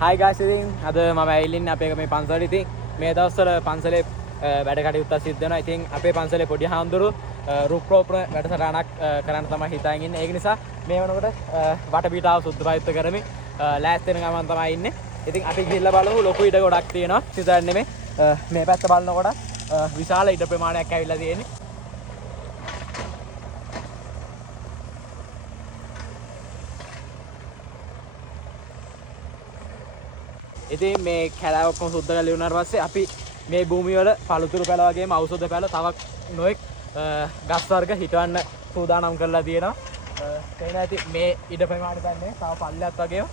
Hi guys, ඉතින් අද මම ඇවිල්ලා ඉන්නේ අපේ මේ පන්සලේ. ඉතින් මේ දවස්වල පන්සලේ වැඩ කටයුතු සිද්ධ වෙනවා. ඉතින් අපේ පන්සලේ පොඩි හාමුදුරුවෝ රූපරෝපණ වැඩසටහනක් කරන්න තමයි හිතාගෙන ඉන්නේ. ඒක නිසා මේ වෙනකොට වටපිටාව සුද්ධ පවිත්‍ර කරමින් ලෑස්ති වෙන ගමන් තමයි ඉන්නේ. ඉතින් අපි ගිහිල්ලා බලමු. ලොකු ඉඩ ගොඩක් තියෙනවා. සිතන්නේ නෙමෙයි. මේ පැත්ත බලනකොට විශාල ඉඩ ප්‍රමාණයක් ඇවිල්ලා තියෙන්නේ. ඉතින් මේ කැලෑව ඔක්කොම සුද්ධ කරලා ඉවරනාට පස්සේ අපි මේ භූමිය වල පළතුරු පැල වගේම ඖෂධ පැල තවක් නොඑක් ගස් වර්ග හිටවන්න සූදානම් කරලා තියෙනවා. තේන ඇති මේ ඉඩ ප්‍රමාණය ගන්නේ තව පල්ලයක් වගේම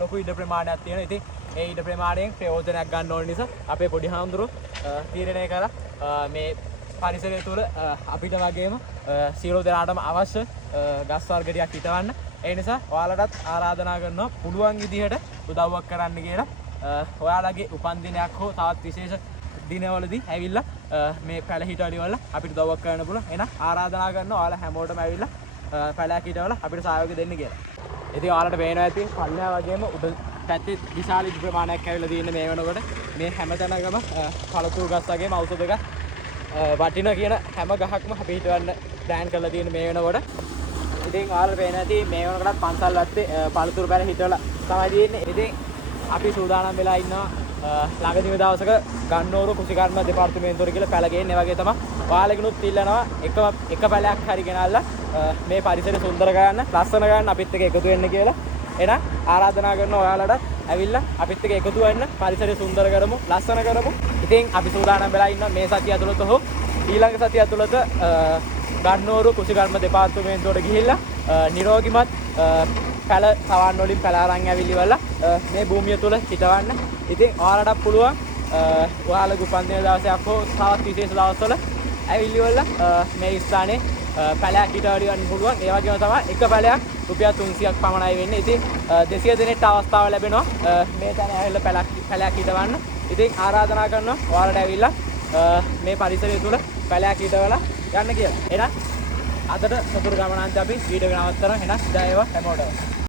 ලොකු ඉඩ ප්‍රමාණයක් තියෙනවා. ඉතින් ඒ ඉඩ ප්‍රමාණයෙන් ප්‍රයෝජනයක් ගන්න ඕන නිසා අපේ පොඩි හාමුදුරුවෝ තීරණය කළා මේ පරිසරය තුළ අපිට වගේම සියලු දෙනාටම අවශ්‍ය ගස් වර්ග ටිකක් හිටවන්න. ඒ නිසා ඔයාලටත් ආරාධනා කරනවා පුළුවන් විදිහට උදව්වක් කරන්න කියලා. ඔයාලගේ උපන්දිනයක් හෝ තවත් විශේෂ දිනවලදී ඇවිල්ලා මේ පැල හිටවල වල අපිට උදව්වක් කරන්න පුළුවන්. එහෙනම් ආරාධනා කරනවා ඔයාලා හැමෝටම ඇවිල්ලා පැලයක් හිටවල අපිට සහයෝගය දෙන්න කියලා. ඉතින් ඔයාලට පේනවා ඇති පල්ලෙහා වගේම උඩ පැත්තේ විශාල ඉදි ප්‍රමාණයක් ඇවිල්ලා තියෙන මේ වෙනකොට මේ හැමතැනකම පළතුරු ගස් වගේම ඖෂධ ගස් වටින කියන හැම ගහක්ම අපි හිටවන්න ප්ලෑන් කරලා තියෙන මේ වෙනකොට. ඉතින් ඔයාලට පේන ඇති මේ වෙනකොටත් පන්සල් වත්තේ පළතුරු පැල හිටවලා තමයි තියෙන්නේ. ඉතින් අපි සූදානම් වෙලා ඉන්නවා ළඟදීම දවසක ගන්නෝරු කුසිකර්ම දෙපාර්තමේන්තුවට කියලා පැල ගේන්න. ඒ වගේ තමයි ඔයාලගෙනුත් ඉල්ලනවා එක පැලයක් හරි ගෙනල්ලා මේ පරිසරය සුන්දර කරන්න, ලස්සන කරන්න අපිත් එක්ක එකතු වෙන්න කියලා. එහෙනම් ආරාධනා කරනවා ඔයාලට ඇවිල්ලා අපිත් එක්ක එකතු වෙන්න, පරිසරය සුන්දර කරමු, ලස්සන කරමු. ඉතින් අපි සූදානම් වෙලා ඉන්නවා මේ සතිය ඇතුළත හෝ ඊළඟ සතිය ඇතුළත ගන්නෝරු කුසිකර්ම දෙපාර්තමේන්තුවට ගිහිල්ලා නිරෝගිමත් පැල සවන් වලින් පැල අරන් ඇවිල්ලිවලා මේ භූමිය තුල හිටවන්න. ඉතින් ඔයාලටත් පුළුවන් ඔයාලගේ උපන්දින දවසක් හෝ තවත් විශේෂ දවස්වල ඇවිල්ලිවලා මේ ස්ථානයේ පැලයක් හිටවල ගන්න පුළුවන්. ඒ වගේම තමයි එක පැලයක් රුපියල් 300ක් පමණයි වෙන්නේ. ඉතින් 200 දෙනෙක්ට අවස්ථාව ලැබෙනවා මේ තැන ඇවිල්ලා පැලයක් හිටවන්න. ඉතින් ආරාධනා කරනවා ඔයාලට ඇවිල්ලා මේ පරිසරය තුල පැලයක් හිටවලා යන්න කියලා. එහෙනම් අදට සතුරු ගමනාන්ත අපි වීඩියෝ එක නවත්තනවා. එහෙනම් ජය වේවා හැමෝටම.